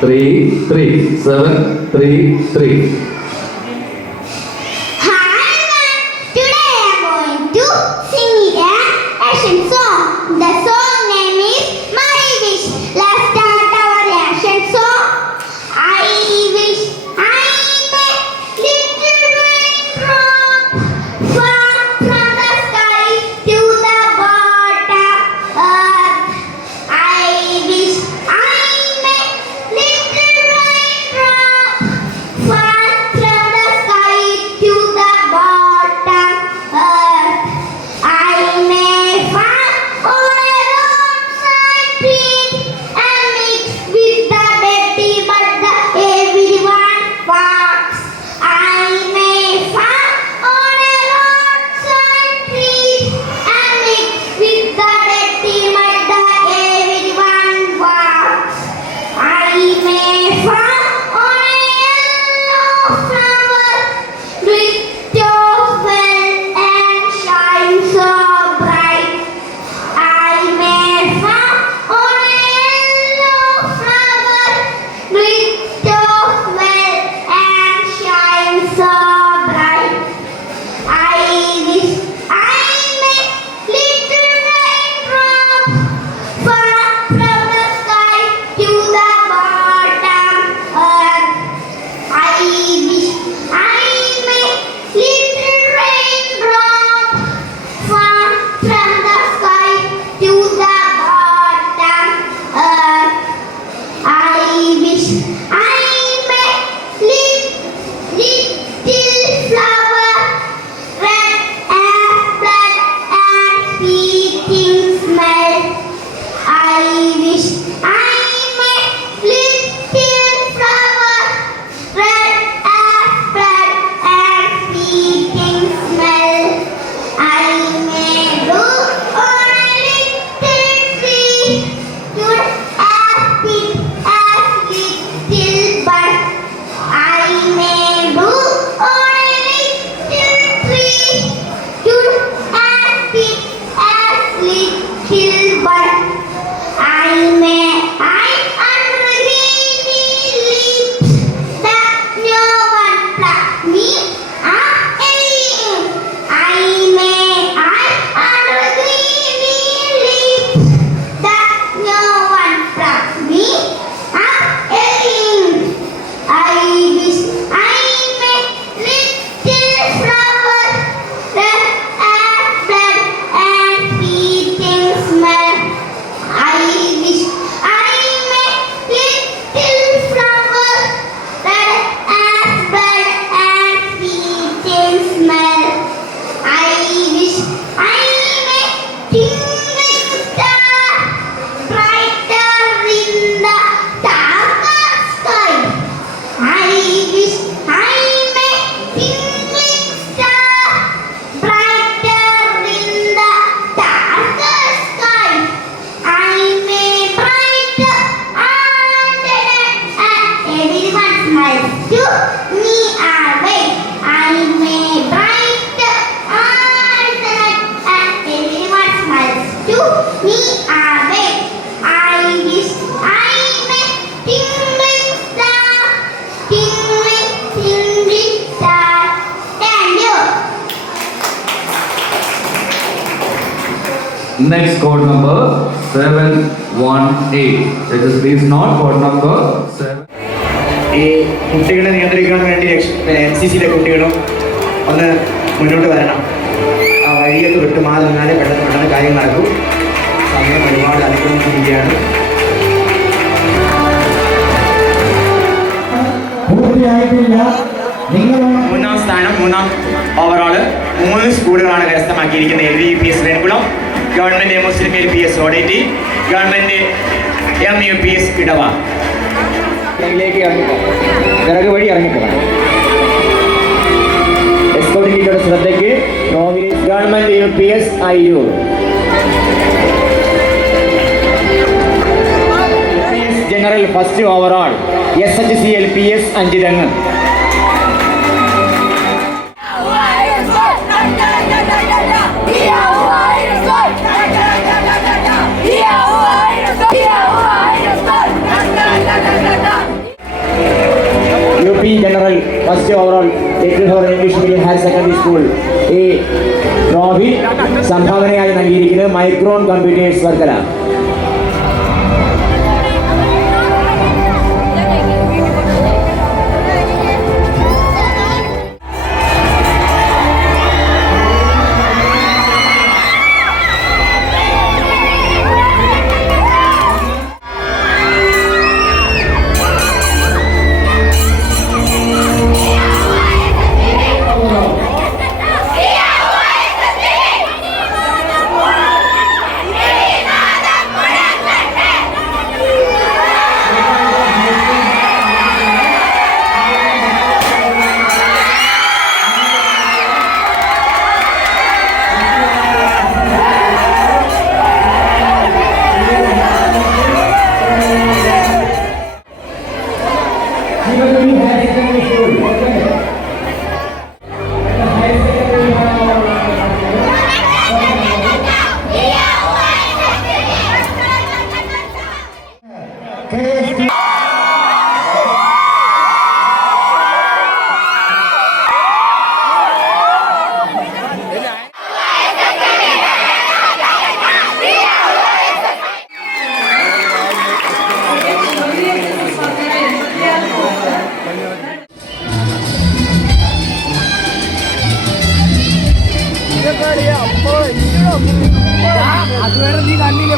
3 3 7 3 3. Next code number 718. Let us please note code number 7. ഈ കുട്ടികളെ നിയന്ത്രിക്കാൻ വേണ്ടി NCC കുട്ടികളും ഒന്ന് മുന്നോട്ട് വരണം. ആ വഴിയൊക്കെ വിട്ട് മാറി നിന്നാലേ പെട്ടെന്ന് കാര്യം നടക്കും. സമയം ഒരുപാട് അതിക്രമിച്ചിരിക്കുകയാണ്. മൂന്നാം സ്ഥാനം, മൂന്നാം ഓവറോള് 3 സ്കൂളുകളാണ് കരസ്ഥമാക്കിയിരിക്കുന്നത്. LVPS വെൺകുളം, ഗവൺമെന്റ് മുസ്ലിം LPS ഓടേറ്റി, ഗവൺമെന്റ് MUPS ഇടവ. വിറക് വഴി ഇറങ്ങിപ്പോകണം. എസ്കോട്ടിന്റെ ശ്രദ്ധയ്ക്ക് government UPS Ayyur. General first overall SHC LPS അഞ്ചിരങ്ങ്. Yeah. P general first overall little Hor English medium higher secondary school ഈ ട്രോഫി സംഭാവനയായി നൽകിയിരിക്കുന്നത് മൈക്രോൺ കമ്പ്യൂട്ടേഴ്സ് വർക്കല. അതുവരെ നീ കണ്ടില്ല.